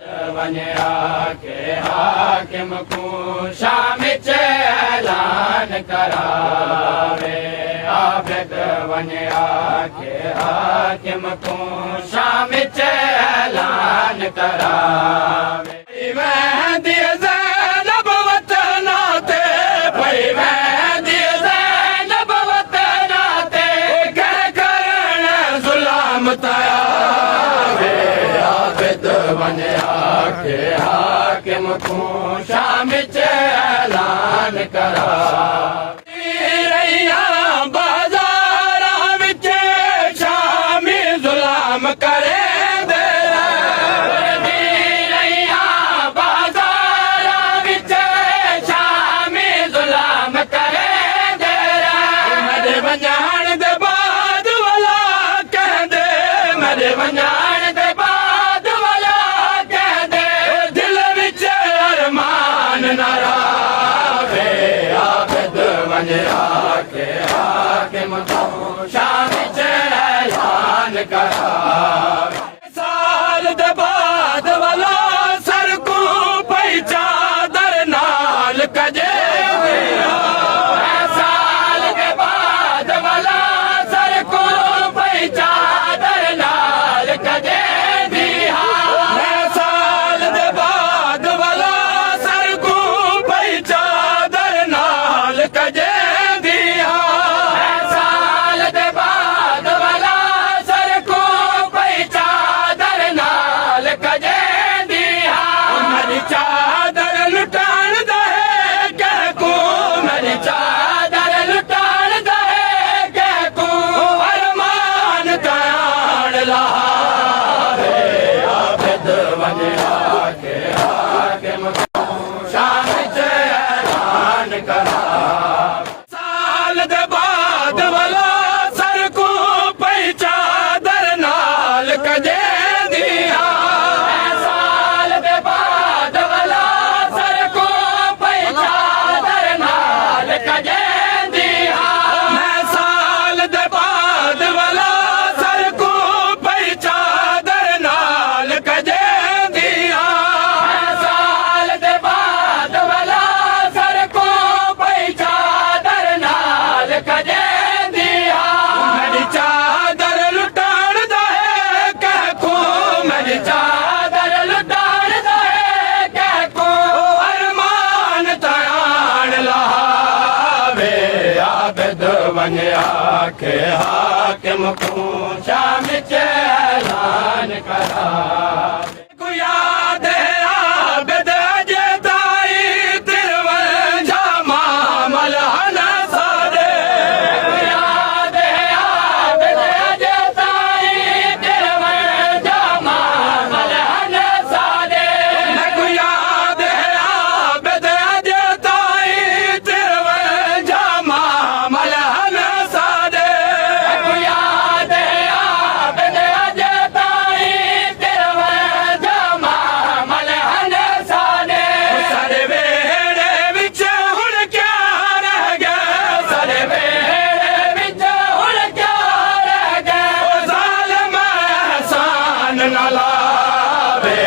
वञा के हाकिम को शाम च ऐलान करावे आबिद वञा के हाकिम को शाम च ऐलान करावे वहदी ज़ैनब वतन ते पई वहदी ज़ैनब वतन ते घर करण ज़ुल्म तयावे आबिद वञा के हाकिम को शाम च ऐलान करावे रैया बाज़ारां विच शामी ज़ुल्म करे के हाकिम को शाम च ऐलान करावे साल दे बाद वाला सर को पई चादर नाल कजे साल के बाद वाला सर को पई चादर नाल कजे दिया साल दे बाद वाला सर को पई चादर नाल कजे साल दे बाद वाला सर को पई चादर नाल कजे दिया साल दे बाद वाला सर को पई चादर नाल कजे दिया मैं साल दे बाद वाला सर को पई चादर नाल कजे दिया साल दे बाद वाला सर को पई चादर नाल कजे दिया मेरी चादर लुटाण दा है कह को मेरी चादर लुटाण दा है कह को अरमान ताण लावे आबिद वञा के हाकिम को शाम च ऐलान करावे को याद है आबिद अजे ताई तिरवंजा मामल हना सादे याद है आबिद अजे ताई तिरवंजा मामल हना सादे को याद है आबिद अजे ताई तिरवंजा मामल हना सादे को याद है आबिद अजे ताई तिरवंजा मामल हना सादे सर वेड़े विच हुण क्या रह गया सर वेड़े विच हुण क्या रह गया ओ ज़ालिम एहसान न लावे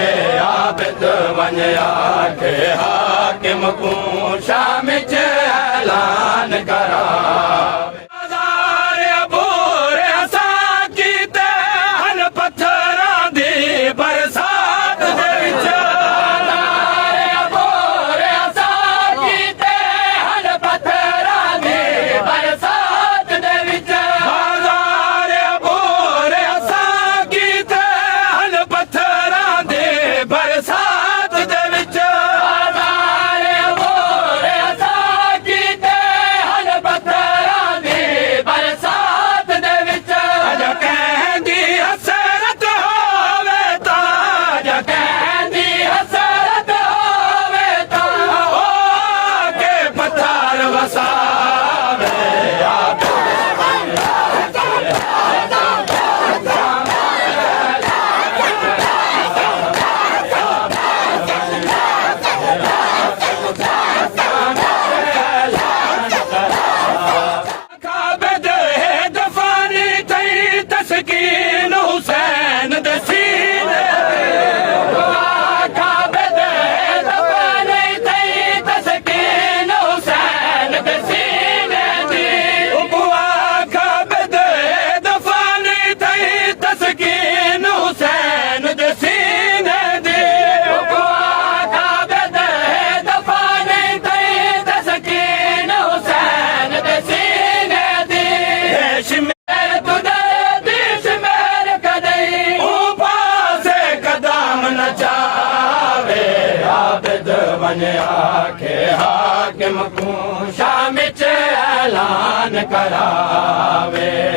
आबिद वञा के हाकिम को शाम च ऐलान करावे बाज़ार अबूर असां कीते हन पत्थरां दी बरसात दे विच बाज़ार अबूर असां कीते हन पत्थरां दी बरसात दे विच बाज़ार अबूर असां कीते हन पत्थरां दी बरसात दे विच बाज़ार अबूर असां कीते हन पत्थरां वन आखे हाकिम को शाम च ऐलान करावे।